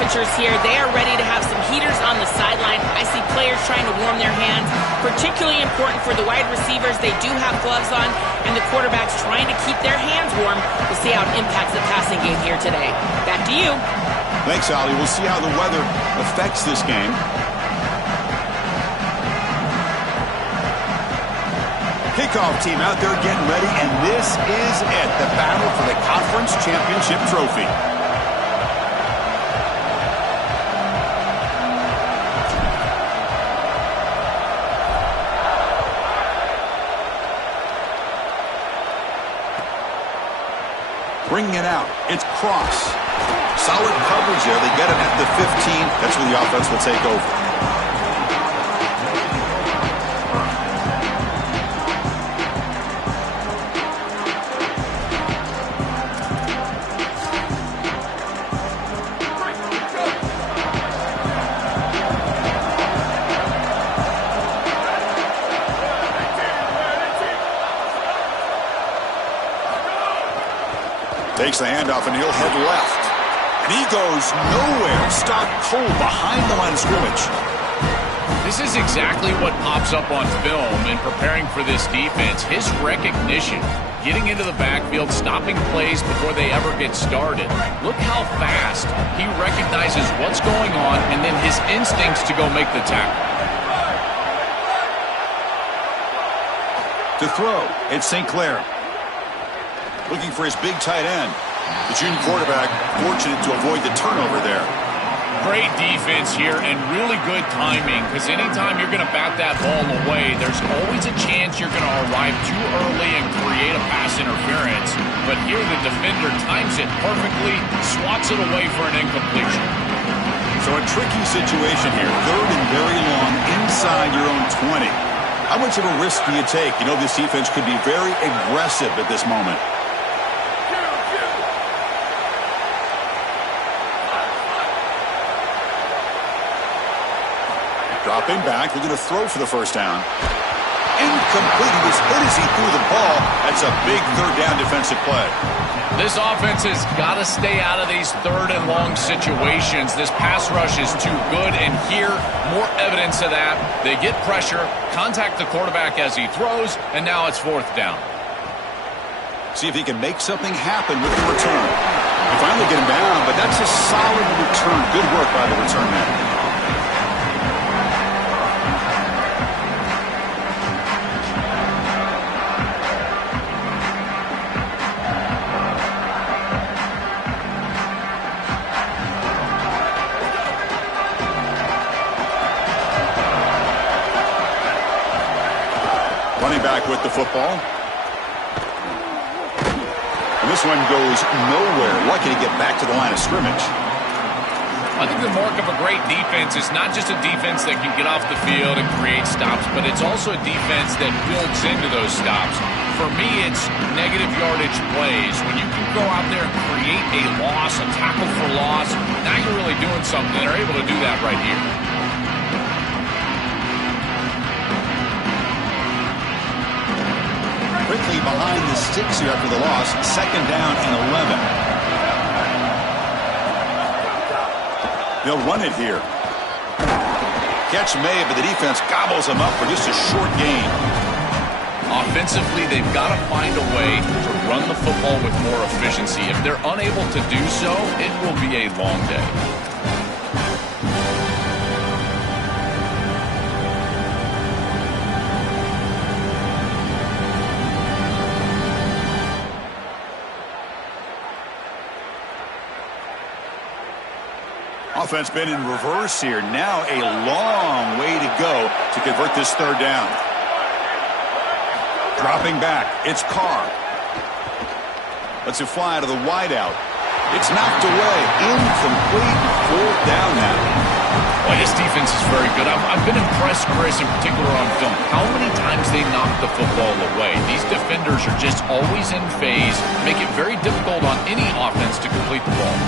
temperatures here. They are ready to have some heaters on the sideline. I see players trying to warm their hands. Particularly important for the wide receivers. They do have gloves on, and the quarterback's trying to keep their hands warm. We'll see how it impacts the passing game here today. Back to you. Thanks, Allie. We'll see how the weather affects this game. Kickoff team out there getting ready, and this is it, the battle for the conference championship trophy. Bringing it out, it's Cross. Solid coverage there. They get him at the 15. That's where the offense will take over. Takes the handoff, and he'll head left. And he goes nowhere. Stopped cold behind the line of scrimmage. This is exactly what pops up on film in preparing for this defense. His recognition, getting into the backfield, stopping plays before they ever get started. Look how fast he recognizes what's going on, and then his instincts to go make the tackle. To throw, it's St. Clair. Looking for his big tight end. The junior quarterback fortunate to avoid the turnover there. Great defense here and really good timing, because anytime you're going to bat that ball away, there's always a chance you're going to arrive too early and create a pass interference. But here the defender times it perfectly, swats it away for an incompletion. So a tricky situation here. Third and very long inside your own 20. How much of a risk do you take? You know this defense could be very aggressive at this moment. Dropping back, looking to throw for the first down. Incomplete. He was hit as he threw the ball. That's a big third down defensive play. This offense has got to stay out of these third and long situations. This pass rush is too good, and here, more evidence of that. They get pressure, contact the quarterback as he throws, and now it's fourth down. See if he can make something happen with the return. They finally get him down, but that's a solid return. Good work by the return man. Running back with the football. And this one goes nowhere. Lucky to get back to the line of scrimmage. I think the mark of a great defense is not just a defense that can get off the field and create stops, but it's also a defense that builds into those stops. For me, it's negative yardage plays. When you can go out there and create a loss, a tackle for loss, now you're really doing something. They're able to do that right here. Quickly behind the sticks here after the loss. Second down and 11. They'll run it here. Catch made, but the defense gobbles them up for just a short gain. Offensively, they've got to find a way to run the football with more efficiency. If they're unable to do so, it will be a long day. Offense been in reverse here. Now a long way to go to convert this third down. Dropping back, it's Carr. Lets it fly out of the wideout. It's knocked away. Incomplete. Fourth down now. Well, this defense is very good. I've been impressed, Chris, in particular on film, how many times they knock the football away. These defenders are just always in phase, make it very difficult on any offense to complete the ball.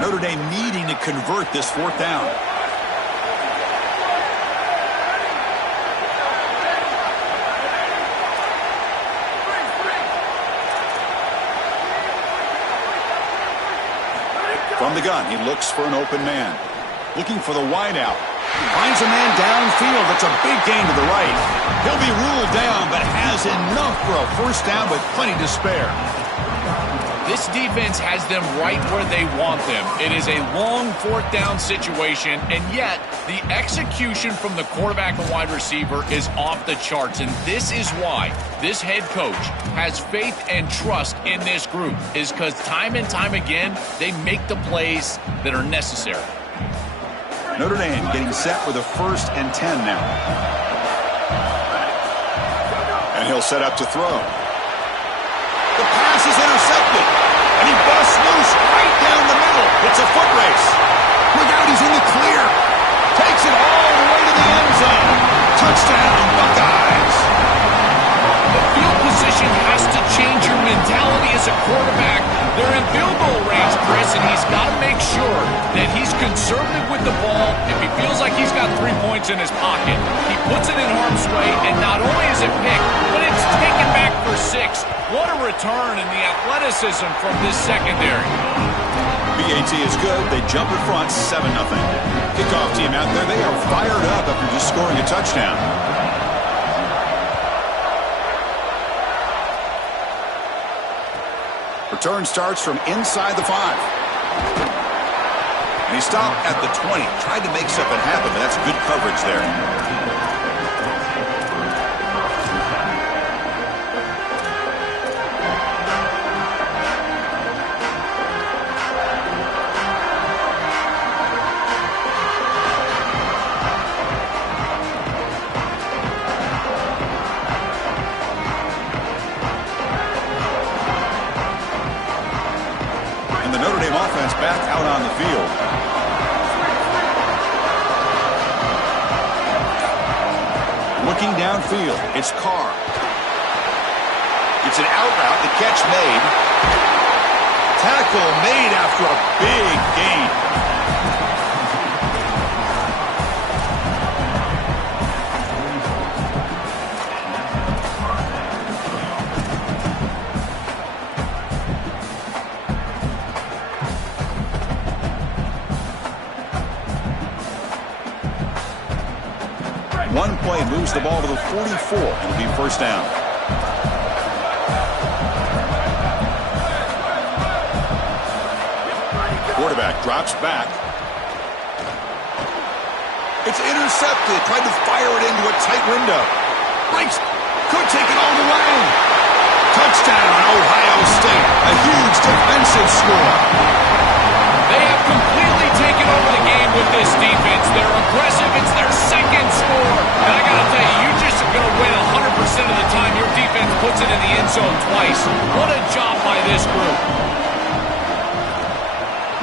Notre Dame needing to convert this fourth down. gun. He looks for an open man. Looking for the wide out. Finds a man downfield. That's a big gain to the right. He'll be ruled down, but has enough for a first down with plenty to spare. This defense has them right where they want them. It is a long fourth down situation, and yet the execution from the quarterback and wide receiver is off the charts, and this is why this head coach has faith and trust in this group, is because time and time again, they make the plays that are necessary. Notre Dame getting set with a 1st and 10 now. And he'll set up to throw. The pass is intercepted. And he busts loose right down the middle. It's a foot race. Look out, he's in the clear. Takes it all the way to the end zone. Touchdown, Buckeyes. The field position has to change your mentality as a quarterback. They're in field goal range, Chris, and he's got to make sure that he's conservative with the ball. If he feels like he's got 3 points in his pocket, he puts it in harm's way, and not only is it picked, but it's taken back for 6. What a return in the athleticism from this secondary. BAT is good. They jump in front, 7-0. Kickoff team out there. They are fired up after just scoring a touchdown. Return starts from inside the 5. And he stopped at the 20. Tried to make something happen, but that's good coverage there. Back out on the field. Looking downfield, it's Carr. It's an out route, the catch made. Tackle made after a big gain. 1 play moves the ball to the 44. It'll be first down. Quarterback drops back. It's intercepted. Tried to fire it into a tight window. Breaks. Could take it all the way. Touchdown, Ohio State. A huge defensive score. They have completely taken over the game with this defense. They're aggressive. It's their second score. And I got to tell you, you're just going to win 100% of the time your defense puts it in the end zone twice. What a job by this group.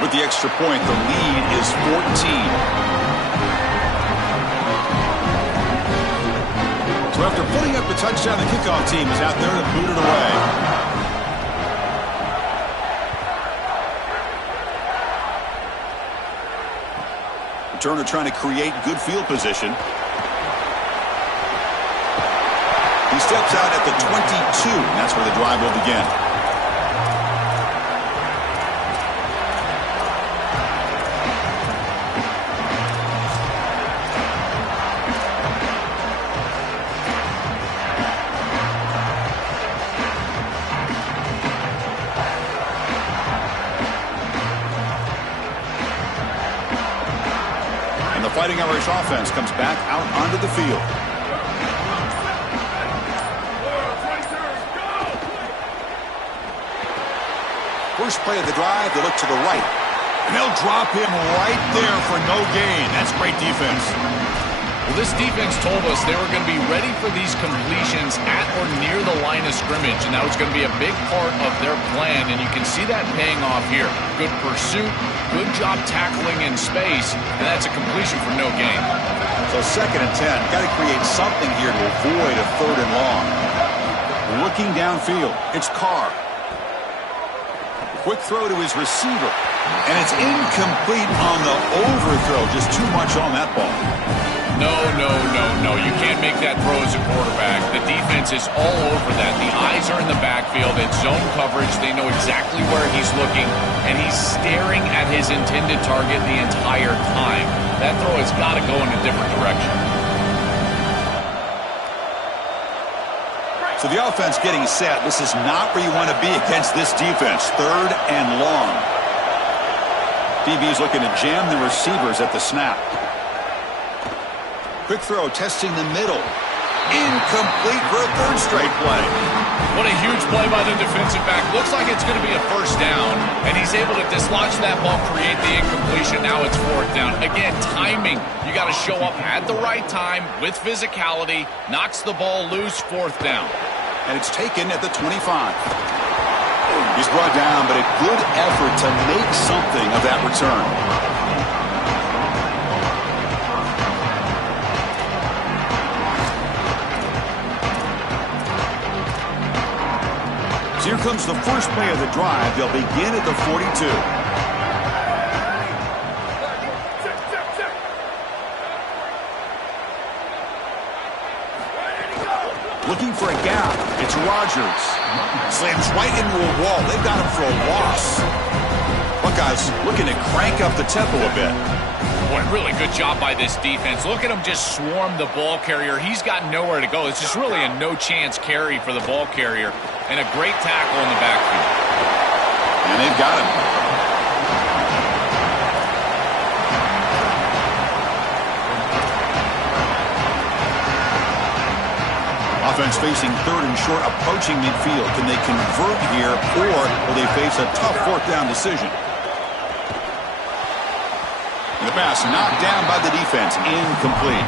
With the extra point, the lead is 14. So after putting up the touchdown, the kickoff team is out there to boot it away. Returner trying to create good field position. He steps out at the 22, and that's where the drive will begin. Fighting Irish offense comes back out onto the field. First play of the drive, they look to the right. And they'll drop him right there for no gain. That's great defense. Well, this defense told us they were going to be ready for these completions at or near the line of scrimmage, and that was going to be a big part of their plan, and you can see that paying off here. Good pursuit, good job tackling in space, and that's a completion for no gain. So 2nd and 10, got to create something here to avoid a 3rd and long. Looking downfield, it's Carr. Quick throw to his receiver, and it's incomplete on the overthrow. Just too much on that ball. No, no, no, no. You can't make that throw as a quarterback. The defense is all over that. The eyes are in the backfield. It's zone coverage. They know exactly where he's looking, and he's staring at his intended target the entire time. That throw has got to go in a different direction. So the offense getting set. This is not where you want to be against this defense. 3rd and long. DB's looking to jam the receivers at the snap. Quick throw, testing the middle. Incomplete for a 3rd straight play. What a huge play by the defensive back. Looks like it's going to be a 1st down, and he's able to dislodge that ball, create the incompletion. Now it's 4th down. Again, timing. You got to show up at the right time with physicality. Knocks the ball loose, 4th down. And it's taken at the 25. He's brought down, but a good effort to make something of that return. So here comes the first play of the drive. They'll begin at the 42. Looking for a gap. It's Rodgers. Slams right into a wall. They've got him for a loss. Buckeyes looking to crank up the tempo a bit. Boy, really good job by this defense. Look at him just swarm the ball carrier. He's got nowhere to go. It's just really a no-chance carry for the ball carrier. And a great tackle in the backfield. And they've got him. Offense facing 3rd and short, approaching midfield. Can they convert here, or will they face a tough 4th down decision? And the pass knocked down by the defense. Incomplete.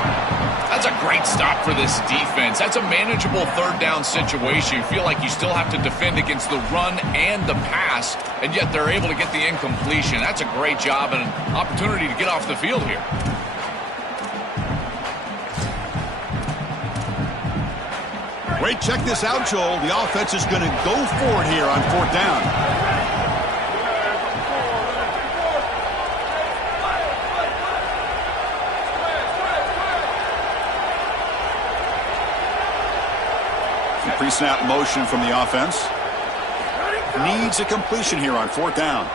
That's a great stop for this defense. That's a manageable 3rd down situation. You feel like you still have to defend against the run and the pass, and yet they're able to get the incompletion. That's a great job and an opportunity to get off the field here. Wait, check this out, Joel. The offense is going to go for it here on 4th down. Pre-snap motion from the offense. Needs a completion here on 4th down.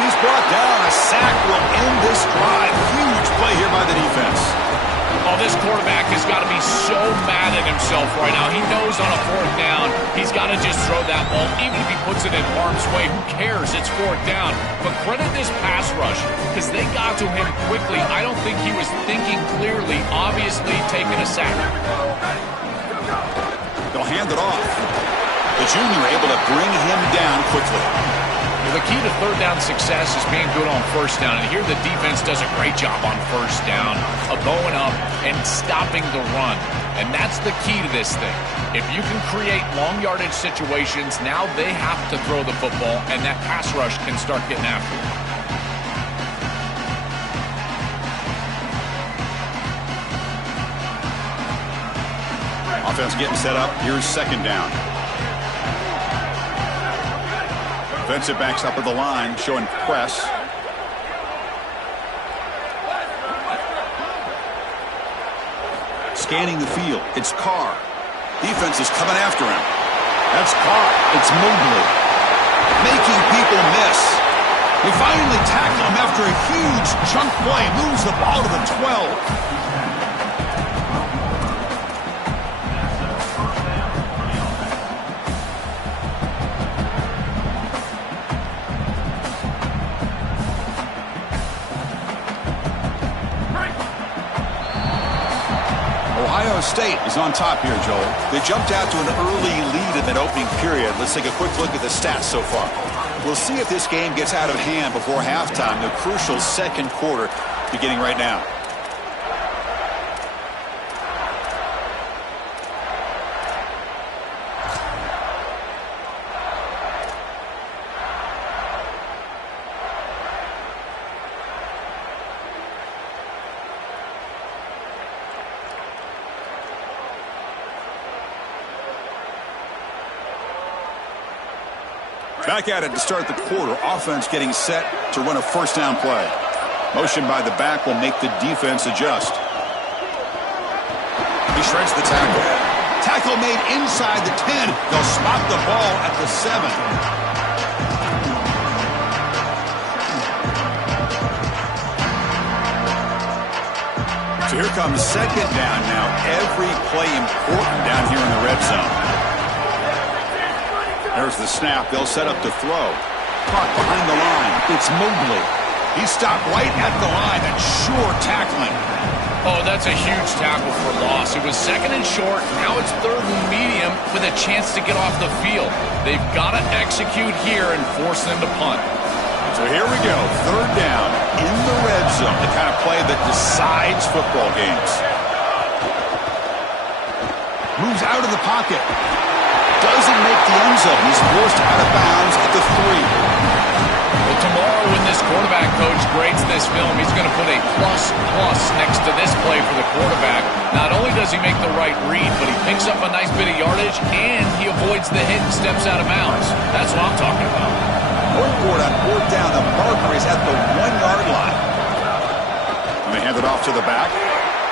He's brought down. A sack will end this drive. Huge play here by the defense. Oh, this quarterback has got to be so mad at himself right now. He knows on a 4th down, he's got to just throw that ball. Even if he puts it in harm's way, who cares? It's 4th down. But credit this pass rush, because they got to him quickly. I don't think he was thinking clearly, obviously taking a sack. They'll hand it off. The junior able to bring him down quickly. Well, the key to 3rd down success is being good on 1st down. And here the defense does a great job on 1st down of going up and stopping the run. And that's the key to this thing. If you can create long yardage situations, now they have to throw the football, and that pass rush can start getting after it. Offense getting set up. Here's 2nd down. Defensive backs up at the line, showing press. Scanning the field. It's Carr. Defense is coming after him. That's Carr. It's Mobley. Making people miss. They finally tackle him after a huge chunk play. Moves the ball to the 12. Ohio State is on top here, Joel. They jumped out to an early lead in that opening period. Let's take a quick look at the stats so far. We'll see if this game gets out of hand before halftime, the crucial 2nd quarter beginning right now. Back at it to start the quarter. Offense getting set to run a 1st down play. Motion by the back will make the defense adjust. He shreds the tackle. Tackle made inside the 10. They'll spot the ball at the 7. So here comes second down now. Every play important down here in the red zone. There's the snap. They'll set up to throw. Caught behind the line. It's Mobley. He stopped right at the line. That's sure tackling. Oh, that's a huge tackle for loss. It was second and short. Now it's third and medium with a chance to get off the field. They've got to execute here and force them to punt. So here we go. Third down in the red zone. The kind of play that decides football games. Moves out of the pocket. Doesn't make the end zone. He's forced out of bounds at the 3. Well, tomorrow when this quarterback coach grades this film, he's going to put a plus next to this play for the quarterback. Not only does he make the right read, but he picks up a nice bit of yardage, and he avoids the hit and steps out of bounds. That's what I'm talking about. Northport on fourth down. The marker is at the 1-yard line. And they hand it off to the back.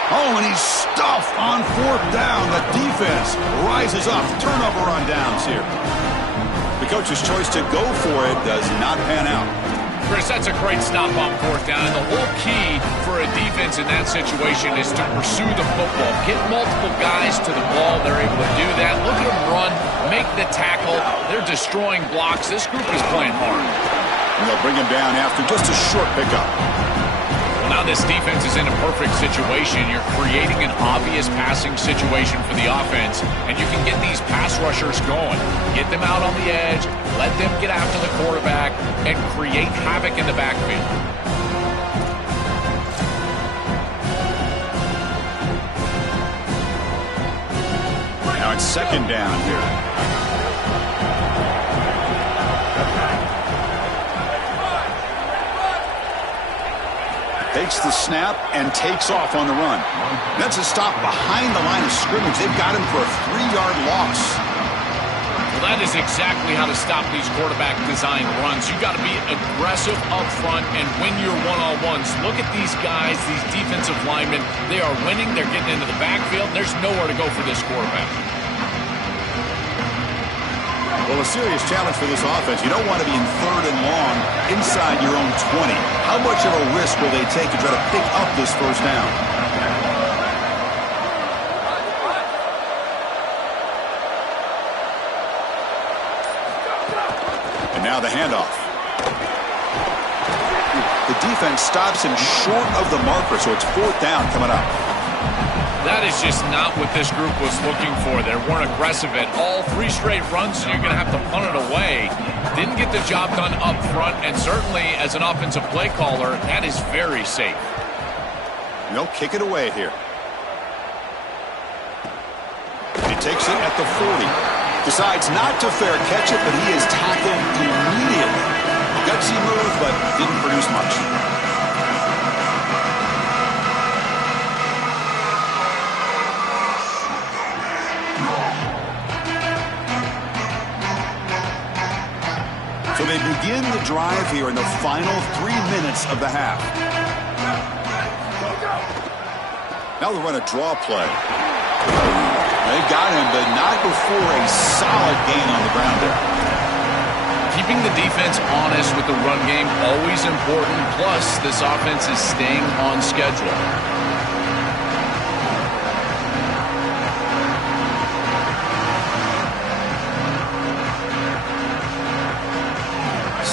Oh, and he's stuffed on fourth down. The defense rises up. Turnover on downs here. The coach's choice to go for it does not pan out. Chris, that's a great stop on fourth down. And the whole key for a defense in that situation is to pursue the football. Get multiple guys to the ball. They're able to do that. Look at them run. Make the tackle. They're destroying blocks. This group is playing hard. And they'll bring him down after just a short pickup. Well, now this defense is in a perfect situation. You're creating an obvious passing situation for the offense, and you can get these pass rushers going. Get them out on the edge, let them get after the quarterback, and create havoc in the backfield. Now it's second down here. Takes the snap and takes off on the run. That's a stop behind the line of scrimmage. They've got him for a 3-yard loss. Well, that is exactly how to stop these quarterback design runs. You got to be aggressive up front and win your one-on-ones. Look at these guys, these defensive linemen. They are winning. They're getting into the backfield. There's nowhere to go for this quarterback. Well, a serious challenge for this offense. You don't want to be in third and long inside your own 20. How much of a risk will they take to try to pick up this first down? And now the handoff. The defense stops him short of the marker, so it's fourth down coming up. That is just not what this group was looking for. They weren't aggressive at all. 3 straight runs, so you're going to have to punt it away. Didn't get the job done up front, and certainly as an offensive play caller, that is very safe. They'll kick it away here. He takes it at the 40. Decides not to fair catch it, but he is tackled immediately. Gutsy move, but didn't produce much. So they begin the drive here in the final 3 minutes of the half. Now they'll run a draw play. They got him, but not before a solid gain on the ground there. Keeping the defense honest with the run game, always important. Plus, this offense is staying on schedule.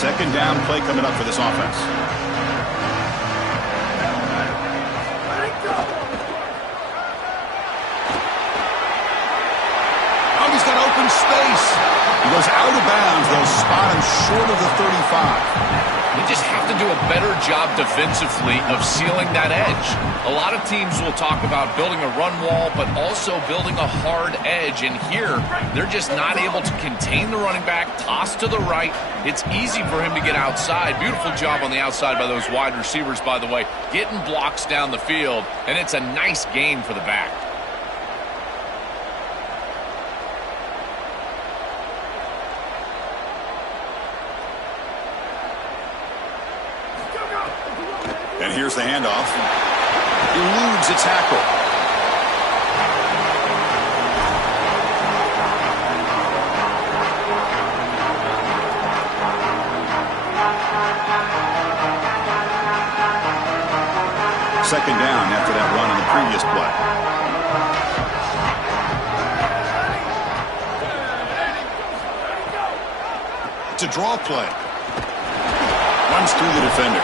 Second down play coming up for this offense. Oh, he's got open space. He goes out of bounds. They'll spot him short of the 35. They just have to do a better job defensively of sealing that edge. A lot of teams will talk about building a run wall, but also building a hard edge. And here, they're just not able to contain the running back, toss to the right. It's easy for him to get outside. Beautiful job on the outside by those wide receivers, by the way, getting blocks down the field. And it's a nice gain for the back. And And here's the handoff. Eludes a tackle. Second down after that run on the previous play. It's a draw play. Runs through the defender.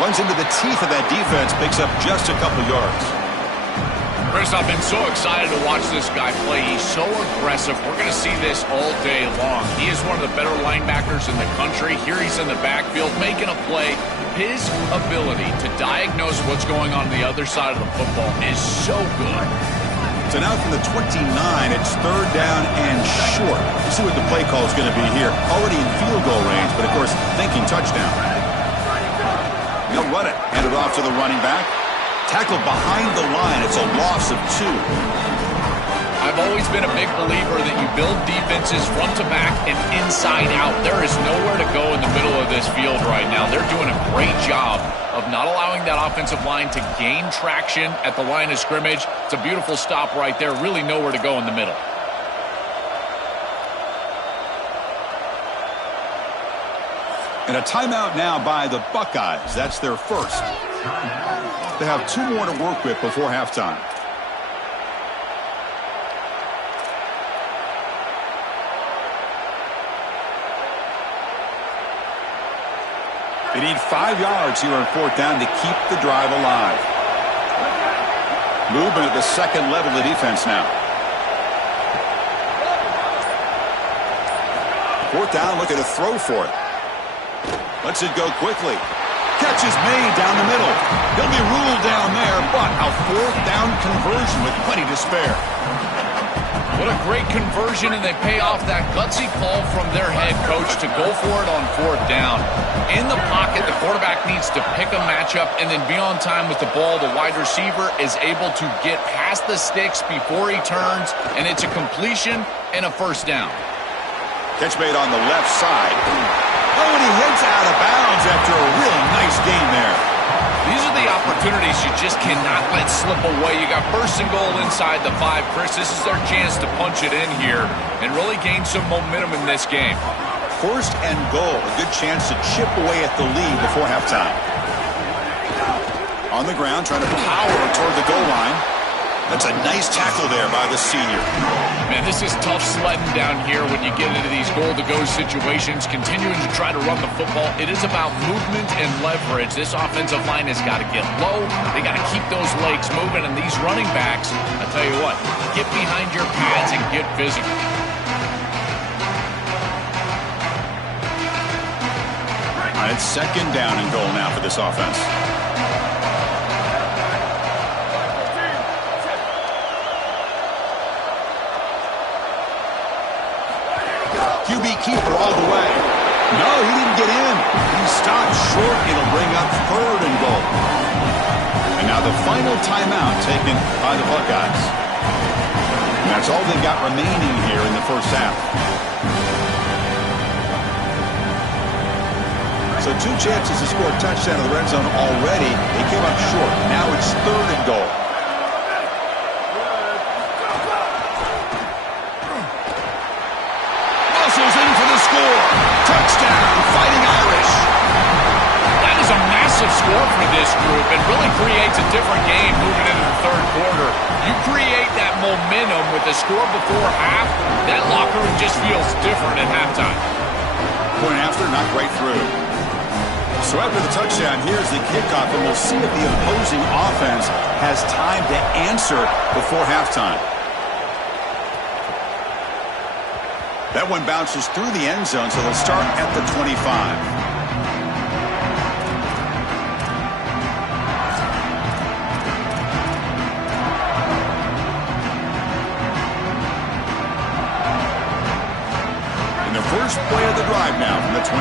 Runs into the teeth of that defense, picks up just a couple yards. Chris, I've been so excited to watch this guy play. He's so aggressive. We're going to see this all day long. He is one of the better linebackers in the country. Here he's in the backfield making a play. His ability to diagnose what's going on the other side of the football is so good. So now from the 29, it's third down and short. Let's see what the play call is going to be here. Already in field goal range, but of course, thinking touchdown. He'll run it. Hand it off to the running back. Tackled behind the line. It's a loss of 2. I've always been a big believer that you build defenses front to back and inside out. There is nowhere to go in the middle of this field right now. They're doing a great job of not allowing that offensive line to gain traction at the line of scrimmage. It's a beautiful stop right there. Really nowhere to go in the middle. And a timeout now by the Buckeyes. That's their first. They have 2 more to work with before halftime. They need 5 yards here on fourth down to keep the drive alive. Movement at the second level of defense now. Fourth down, look at a throw for it. Lets it go quickly. Catch is made down the middle. He'll be ruled down there, but a fourth down conversion with plenty to spare. What a great conversion, and they pay off that gutsy call from their head coach to go for it on fourth down. In the pocket, the quarterback needs to pick a matchup and then be on time with the ball. The wide receiver is able to get past the sticks before he turns, and it's a completion and a first down. Catch made on the left side. Oh, and he hits out of bounds after a really nice gain there. These are the opportunities you just cannot let slip away. You got first and goal inside the 5. Chris, this is their chance to punch it in here and really gain some momentum in this game. First and goal, a good chance to chip away at the lead before halftime. On the ground, trying to power toward the goal line. That's a nice tackle there by the senior. Man, this is tough sledding down here when you get into these goal-to-go situations, continuing to try to run the football. It is about movement and leverage. This offensive line has got to get low. They got to keep those legs moving, and these running backs, I tell you what, get behind your pads and get physical. All right, it's second down and goal now for this offense. QB keeper all the way. No, he didn't get in. He stopped short. It'll bring up third and goal. And now the final timeout taken by the Buckeyes. And that's all they've got remaining here in the first half. So 2 chances to score a touchdown in the red zone already. They came up short. Now it's third and goal. In for the score. Touchdown, Fighting Irish. That is a massive score for this group and really creates a different game moving into the third quarter. You create that momentum with the score before half, that locker room just feels different at halftime. Point after, knocked right through. So after the touchdown, here's the kickoff, and we'll see if the opposing offense has time to answer before halftime. That one bounces through the end zone, so they'll start at the 25. And the first play of the drive now from the 25.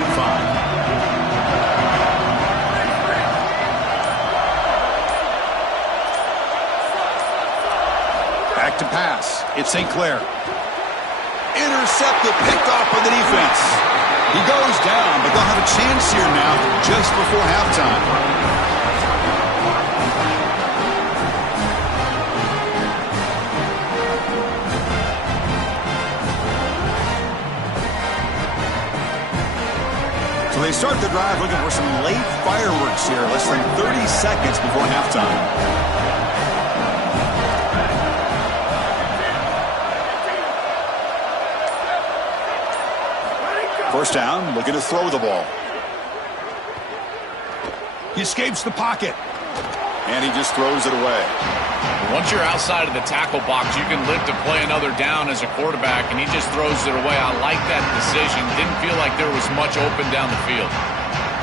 Back to pass. It's St. Clair. Intercepted, picked off by the defense. He goes down, but they'll have a chance here now just before halftime. So they start the drive looking for some late fireworks here, less than 30 seconds before halftime. First down, looking to throw the ball. He escapes the pocket, and he just throws it away. Once you're outside of the tackle box, you can live to play another down as a quarterback, and he just throws it away. I like that decision. Didn't feel like there was much open down the field.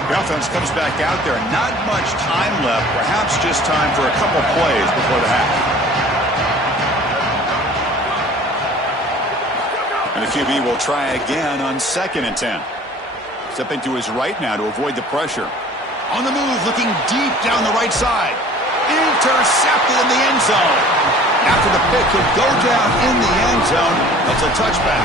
The offense comes back out there. Not much time left. Perhaps just time for a couple plays before the half. And the QB will try again on 2nd and 10. Stepping to his right now to avoid the pressure. On the move, looking deep down the right side. Intercepted in the end zone. After the pick, he'll go down in the end zone. That's a touchback.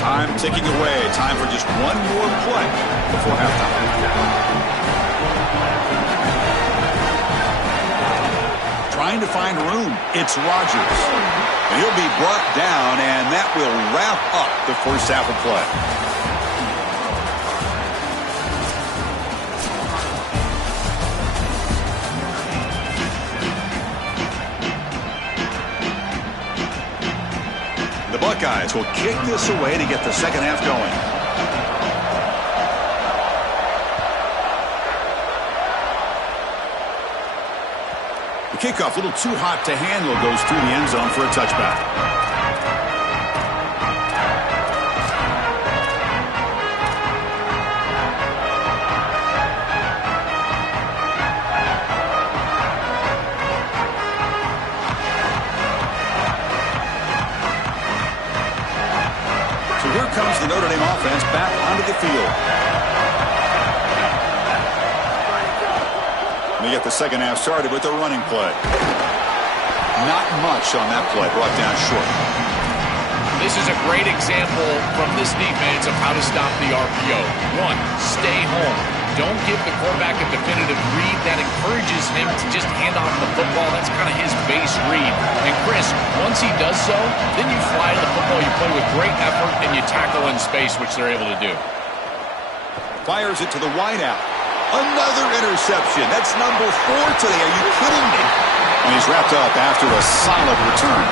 Time ticking away. Time for just one more play before halftime. Trying to find room. It's Rodgers. And he'll be brought down, and that will wrap up the first half of play. The Buckeyes will kick this away to get the second half going. Kickoff, a little too hot to handle, goes through the end zone for a touchback. So here comes the Notre Dame offense back onto the field. They get the second half started with a running play. Not much on that play, brought down short. This is a great example from this defense of how to stop the RPO. 1, stay home. Don't give the quarterback a definitive read. That encourages him to just hand off the football. That's kind of his base read. And Chris, once he does so, then you fly to the football, you play with great effort, and you tackle in space, which they're able to do. Fires it to the wideout. Another interception. That's number 4 today. Are you kidding me? And he's wrapped up after a solid return.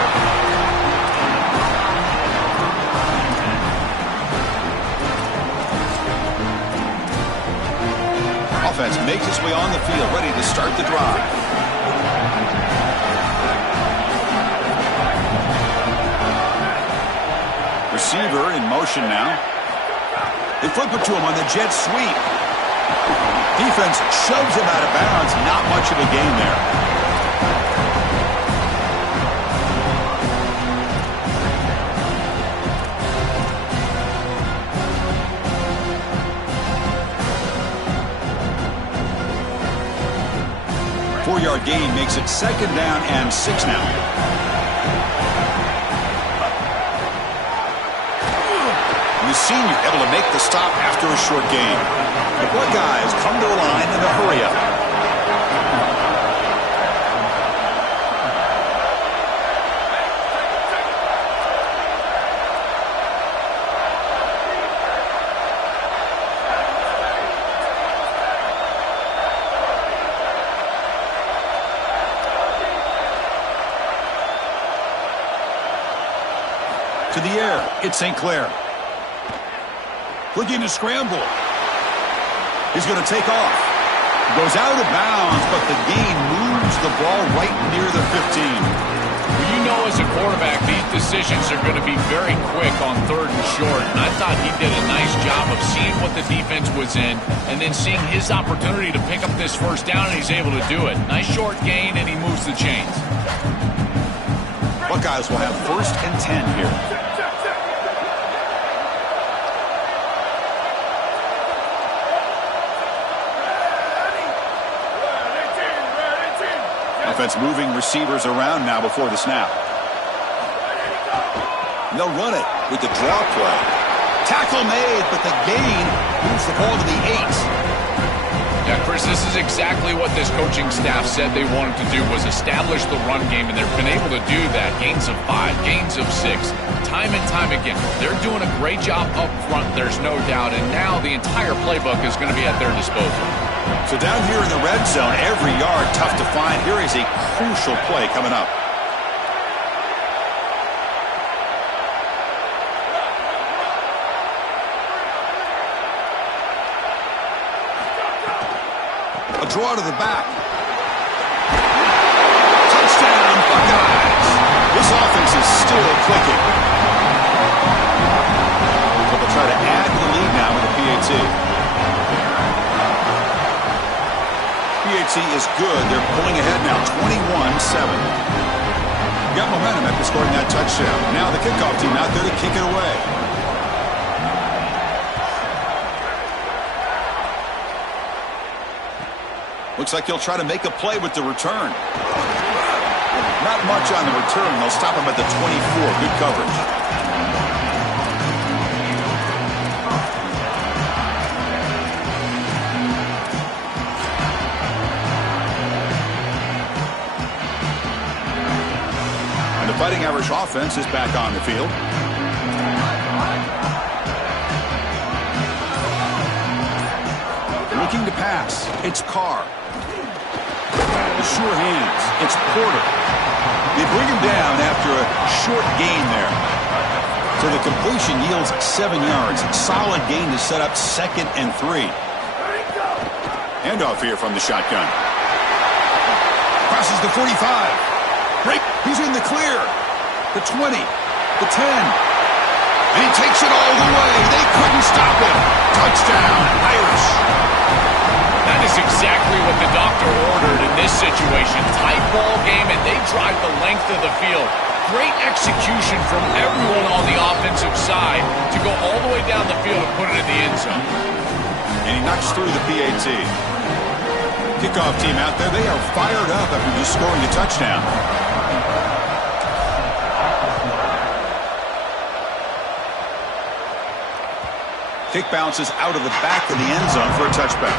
Offense makes its way on the field, ready to start the drive. Receiver in motion now. They flip it to him on the jet sweep. Defense shoves him out of bounds. Not much of a gain there. Four-yard gain makes it 2nd down and 6 now. The senior able to make the stop after a short gain. The Buckeyes come to the line in a hurry-up. To the air, it's St. Clair. Looking to scramble. He's going to take off. Goes out of bounds, but the gain moves the ball right near the 15. Well, you know as a quarterback, these decisions are going to be very quick on 3rd and short. And I thought he did a nice job of seeing what the defense was in and then seeing his opportunity to pick up this first down, and he's able to do it. Nice short gain, and he moves the chains. Buckeyes will have 1st and 10 here. Offense moving receivers around now before the snap. And they'll run it with the draw play. Tackle made, but the gain moves the ball to the 8. Yeah, Chris, this is exactly what this coaching staff said they wanted to do, was establish the run game, and they've been able to do that. Gains of 5, gains of 6, time and time again. They're doing a great job up front, there's no doubt, and now the entire playbook is going to be at their disposal. So down here in the red zone, every yard tough to find. Here is a crucial play coming up. A draw to the back. Touchdown, Buckeyes. This offense is still clicking. So they'll try to add to the lead now with a PAT. PAT is good. They're pulling ahead now, 21-7. Got momentum after scoring that touchdown. Now the kickoff team out there to kick it away. Looks like he'll try to make a play with the return. Not much on the return. They'll stop him at the 24. Good coverage. And the Fighting Irish offense is back on the field. Looking to pass. It's Carr. The sure hands. It's Porter. They bring him down after a short gain there. So the completion yields 7 yards. Solid gain to set up 2nd and 3. Handoff here from the shotgun. Crosses the 45. Break. He's in the clear. The 20. The 10. And he takes it all the way. They couldn't stop him. Touchdown, Irish. That is exactly what the doctor ordered in this situation. Tight ball game, and they drive the length of the field. Great execution from everyone on the offensive side to go all the way down the field and put it in the end zone. And he knocks through the PAT. Kickoff team out there, they are fired up after just scoring a touchdown. Kick bounces out of the back of the end zone for a touchback.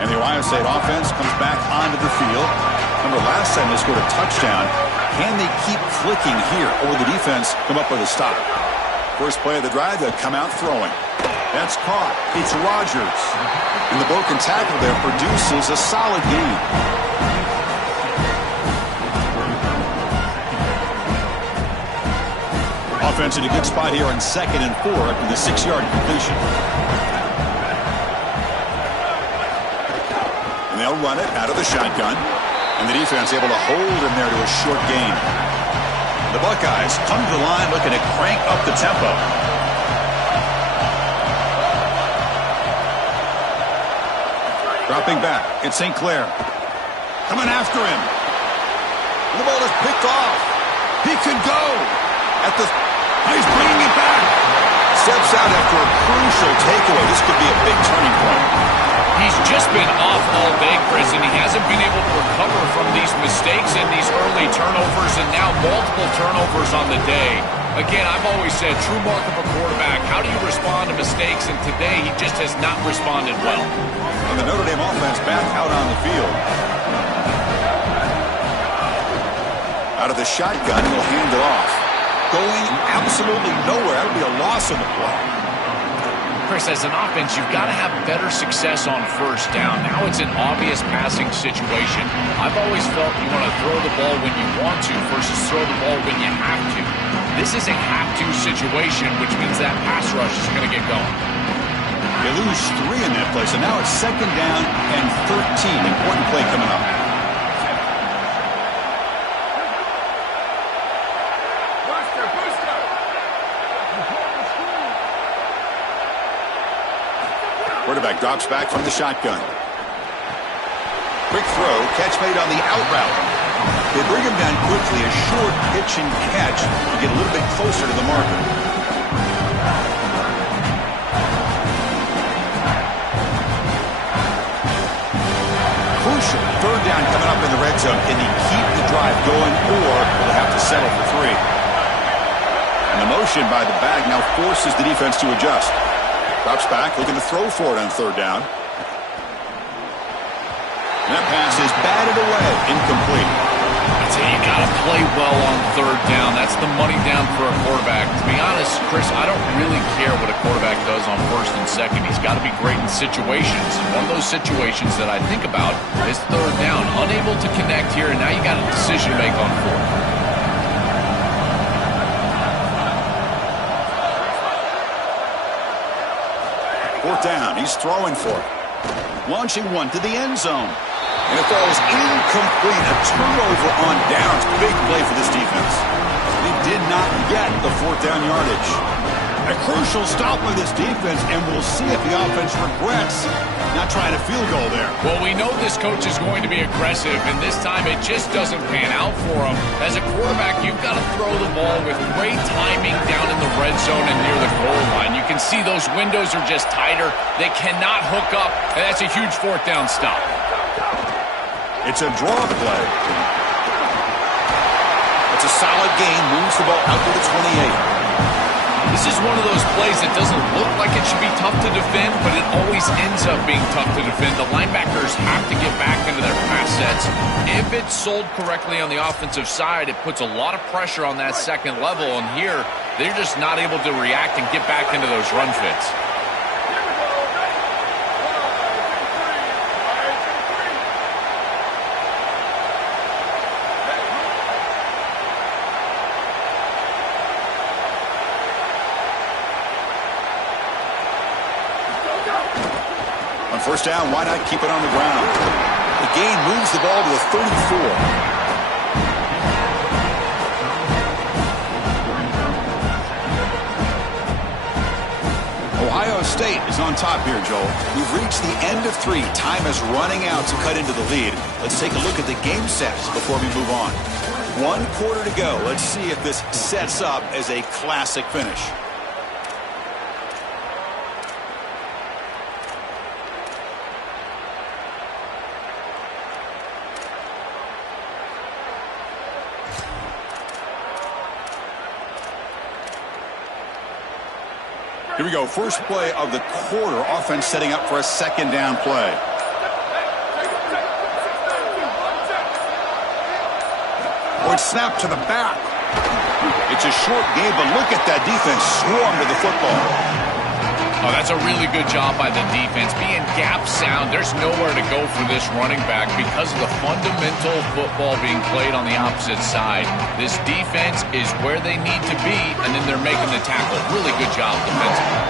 And the Ohio State offense comes back onto the field. Remember, last time they scored a touchdown. Can they keep clicking here, or will the defense come up with a stop? First play of the drive, they'll come out throwing. That's caught. It's Rodgers. And the broken tackle there produces a solid gain. Offense in a good spot here on 2nd and 4 after the 6-yard completion. And they'll run it out of the shotgun. And the defense able to hold him there to a short gain. The Buckeyes come to the line looking to crank up the tempo. Dropping back, it's St. Clair. Coming after him. And the ball is picked off. He could go. He's bringing it back. Steps out after a crucial takeaway. This could be a big turning point. He's just been off all day, Chris, and he hasn't been able to recover from these mistakes and these early turnovers, and now multiple turnovers on the day. Again, I've always said, true mark of a quarterback, how do you respond to mistakes? And today, he just has not responded well. And the Notre Dame offense back out on the field. Out of the shotgun, he'll hand it off. Going absolutely nowhere. That would be a loss in the play. Chris, as an offense, you've got to have better success on first down. Now it's an obvious passing situation. I've always felt you want to throw the ball when you want to versus throw the ball when you have to. This is a have-to situation, which means that pass rush is going to get going. They lose 3 in that play, so now it's 2nd down and 13. Important play coming up. quarterback drops back from the shotgun. Quick throw, catch made on the out route. They bring him down quickly, a short pitch and catch to get a little bit closer to the marker. Crucial third down coming up in the red zone. Can he keep the drive going, or will they have to settle for 3? And the motion by the back now forces the defense to adjust. Drops back, looking to throw for it on third down. And that pass is batted away, incomplete. I'd say you got to play well on third down. That's the money down for a quarterback. To be honest, Chris, I don't really care what a quarterback does on first and second. He's got to be great in situations. One of those situations that I think about is third down. Unable to connect here, and now you got a decision to make on fourth. Fourth down, he's throwing for it. Launching one to the end zone. And it falls incomplete. A turnover on downs. Big play for this defense. They did not get the fourth down yardage. A crucial stop by this defense, and we'll see if the offense regrets not trying a field goal there. Well, we know this coach is going to be aggressive, and this time it just doesn't pan out for him. As a quarterback, you've got to throw the ball with great timing down in the red zone and near the goal line. You can see those windows are just tighter. They cannot hook up, and that's a huge fourth down stop. It's a draw play. It's a solid gain. Moves the ball out to the 28. This is one of those plays that doesn't look like it should be tough to defend, but it always ends up being tough to defend. The linebackers have to get back into their pass sets. If it's sold correctly on the offensive side, it puts a lot of pressure on that second level, and here they're just not able to react and get back into those run fits. First down, why not keep it on the ground? The gain moves the ball to the 34. Ohio State is on top here, Joel. We've reached the end of 3. Time is running out to cut into the lead. Let's take a look at the game sets before we move on. 1 quarter to go. Let's see if this sets up as a classic finish. Here we go. First play of the quarter. Offense setting up for a second down play. Oh, it's snapped to the back. It's a short game, but look at that defense swarm to the football. Oh, that's a really good job by the defense. Being gap sound, there's nowhere to go for this running back because of the fundamental football being played on the opposite side. This defense is where they need to be, and then they're making the tackle. Really good job defensively.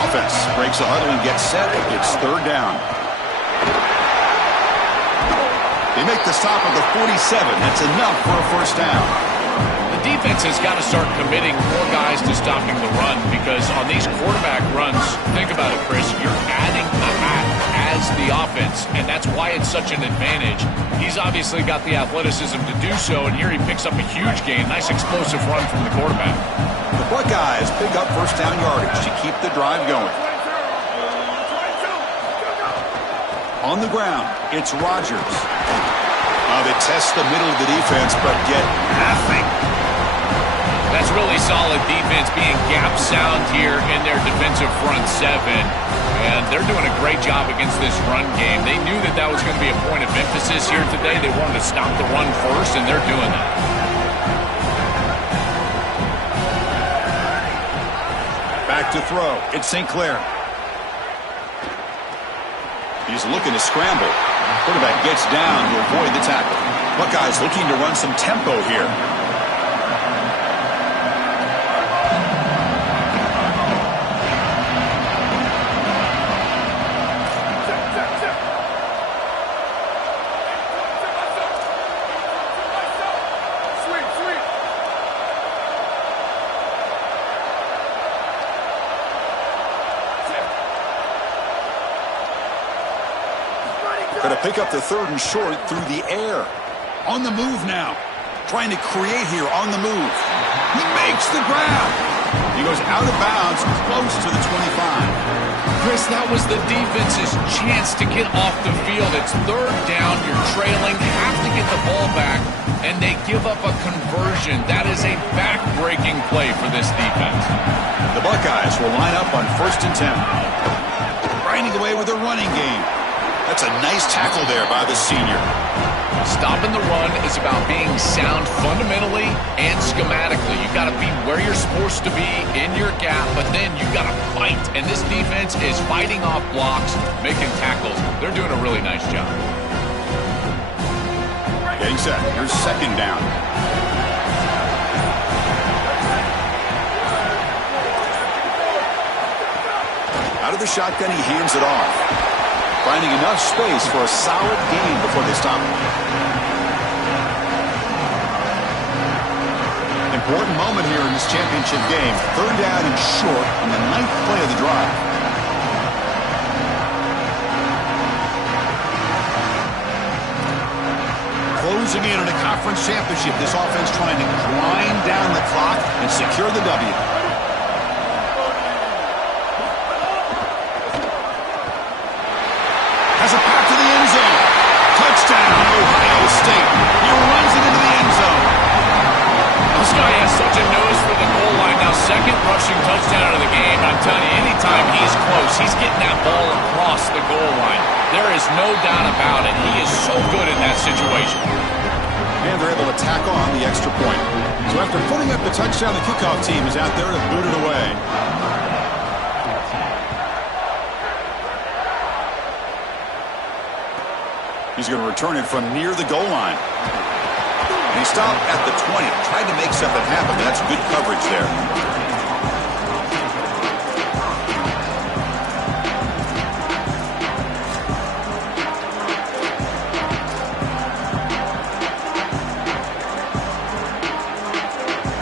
Offense breaks the huddle and gets set. It's third down. They make the stop at the 47. That's enough for a first down. The defense has got to start committing more guys to stopping the run because on these quarterback runs, think about it, Chris, you're adding a hat as the offense, and that's why it's such an advantage. He's obviously got the athleticism to do so, and here he picks up a huge gain. Nice explosive run from the quarterback. The Buckeyes pick up first down yardage to keep the drive going. On the ground, it's Rodgers. They test the middle of the defense, but get nothing. That's really solid defense being gap sound here in their defensive front 7. And they're doing a great job against this run game. They knew that that was going to be a point of emphasis here today. They wanted to stop the run first, and they're doing that. Back to throw. It's St. Clair. He's looking to scramble. Quarterback gets down to avoid the tackle. Buckeyes looking to run some tempo here. pick up the 3rd and short through the air. On the move now. Trying to create here on the move. He makes the grab. He goes out of bounds, close to the 25. Chris, that was the defense's chance to get off the field. It's 3rd down. You're trailing. Have to get the ball back, and they give up a conversion. That is a back-breaking play for this defense. The Buckeyes will line up on 1st and 10. Grinding away with their running game. That's a nice tackle there by the senior. Stopping the run is about being sound fundamentally and schematically. You got to be where you're supposed to be in your gap, but then you got to fight. And this defense is fighting off blocks, making tackles. They're doing a really nice job. Getting set. Here's 2nd down. Out of the shotgun, he hands it off. Finding enough space for a solid gain before they stop him. Important moment here in this championship game. 3rd down and short on the 9th play of the drive. Closing in on a conference championship. This offense trying to grind down the clock and secure the W. Has a pass to the end zone. Touchdown, Ohio State. He runs it into the end zone. This guy has such a nose for the goal line. Now, 2nd rushing touchdown of the game. I'm telling you, anytime he's close, he's getting that ball across the goal line. There is no doubt about it. He is so good in that situation. And they're able to tack on the extra point. So after putting up the touchdown, the kickoff team is out there to boot it away. He's going to return it from near the goal line. And he stopped at the 20. Tried to make something happen. That's good coverage there.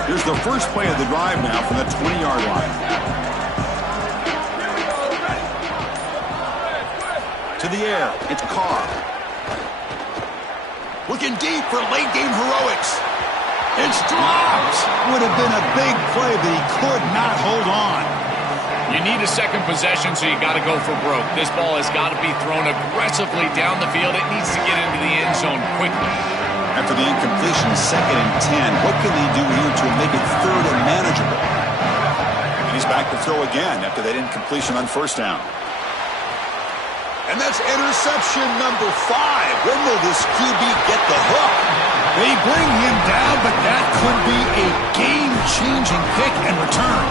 Here's the first play of the drive now from the 20-yard line. To the air. It's Carr. Looking deep for late-game heroics. It's dropped. Would have been a big play, but he could not hold on. You need a 2nd possession, so you got to go for broke. This ball has got to be thrown aggressively down the field. It needs to get into the end zone quickly. After the incompletion, 2nd and 10. What can they do here to make it 3rd and manageable? And he's back to throw again after that incompletion on 1st down. And that's interception number 5. When will this QB get the hook? They bring him down, but that could be a game-changing pick and return.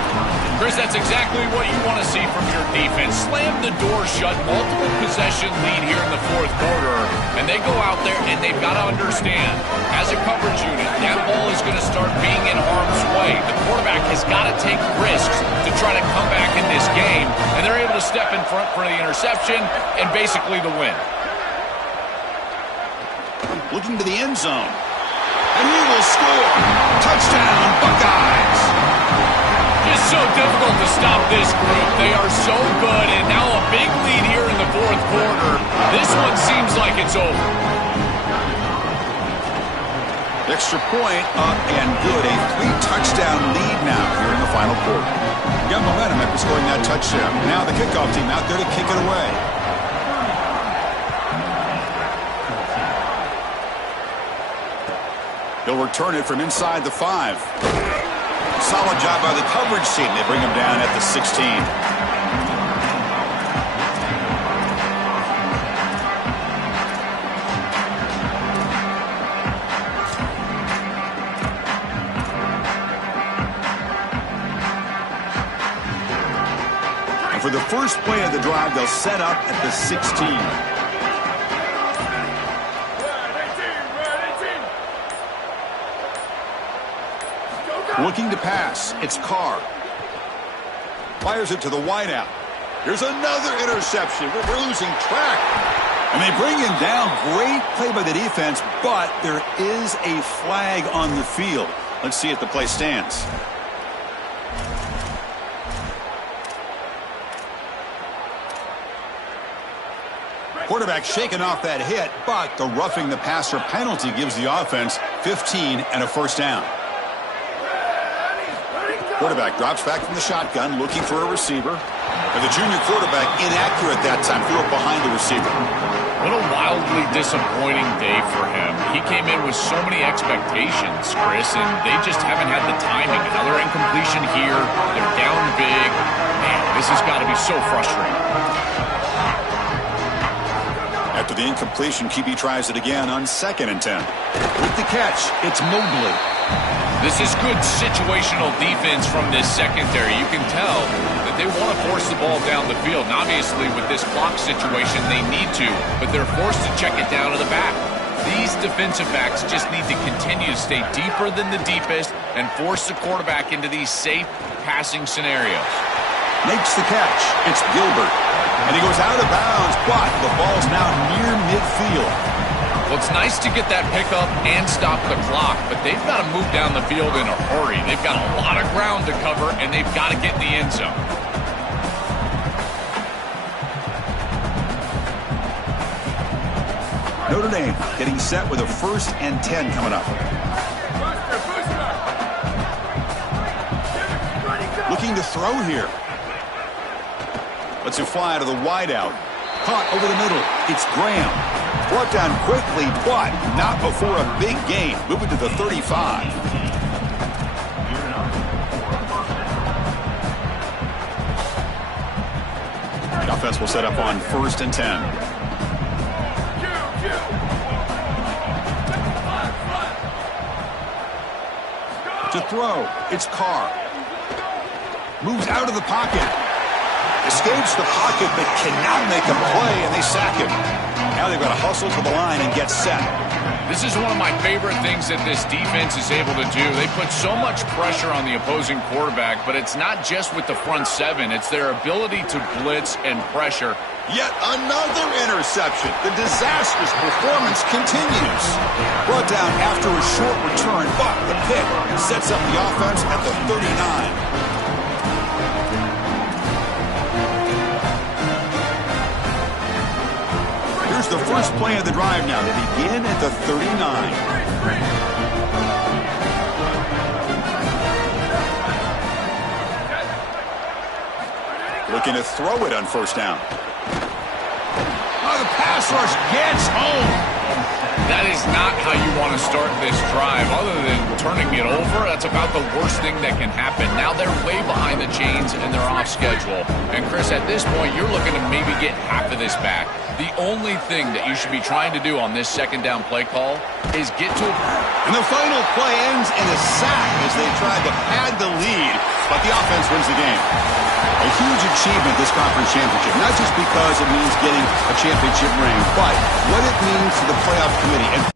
Chris, that's exactly what you want to see from your defense. Slam the door shut, multiple possession lead here in the 4th quarter, and they go out there and they've got to understand, as a coverage unit, that ball is going to start being in harm's way. The quarterback has got to take risks to try to come back in this game, and they're able to step in front for the interception and basically the win. Looking to the end zone. And he will score. Touchdown, Buckeyes. It's so difficult to stop this group. They are so good, and now a big lead here in the 4th quarter. This one seems like it's over. Extra point up and good. A 3-touchdown lead now here in the final quarter. Got momentum after scoring that touchdown. Now the kickoff team out there to kick it away. He'll return it from inside the 5. Solid job by the coverage team. They bring him down at the 16. And for the first play of the drive, they'll set up at the 16. Looking to pass. It's Carr. Fires it to the wideout. Here's another interception. We're losing track. And they bring him down. Great play by the defense, but there is a flag on the field. Let's see if the play stands. Quarterback shaking off that hit, but the roughing the passer penalty gives the offense 15 and a first down. Quarterback drops back from the shotgun, looking for a receiver. And the junior quarterback inaccurate that time, threw it behind the receiver. What a wildly disappointing day for him. He came in with so many expectations, Chris, and they just haven't had the timing. Another incompletion here. They're down big. Man, this has got to be so frustrating. After the incompletion, QB tries it again on 2nd and 10. With the catch, it's Mobley. This is good situational defense from this secondary. You can tell that they want to force the ball down the field. And obviously, with this clock situation, they need to, but they're forced to check it down to the back. These defensive backs just need to continue to stay deeper than the deepest and force the quarterback into these safe passing scenarios. Makes the catch. It's Gilbert. And he goes out of bounds, but the ball's now near midfield. Well, it's nice to get that pickup and stop the clock, but they've got to move down the field in a hurry. They've got a lot of ground to cover, and they've got to get in the end zone. Notre Dame getting set with a 1st and 10 coming up. Looking to throw here. Lets it fly to the wideout. Caught over the middle. It's Graham. Brought down quickly, but not before a big gain. Moving to the 35. The offense will set up on 1st and 10. To throw, it's Carr. Moves out of the pocket. Escapes the pocket, but cannot make a play, and they sack him. Now they've got to hustle to the line and get set. This is one of my favorite things that this defense is able to do. They put so much pressure on the opposing quarterback, but it's not just with the front 7. It's their ability to blitz and pressure. Yet another interception. The disastrous performance continues. Brought down after a short return, but the pick sets up the offense at the 39. Here's the first play of the drive now. They begin at the 39. Looking to throw it on 1st down. Oh, the pass rush gets home. That is not how you want to start this drive. Other than turning it over, that's about the worst thing that can happen. Now they're way behind the chains and they're off schedule. And Chris, at this point, you're looking to maybe get half of this back. The only thing that you should be trying to do on this 2nd down play call is get to a... And the final play ends in a sack as they tried to pad the lead, but the offense wins the game. A huge achievement, this conference championship, not just because it means getting a championship ring, but what it means to the playoff committee and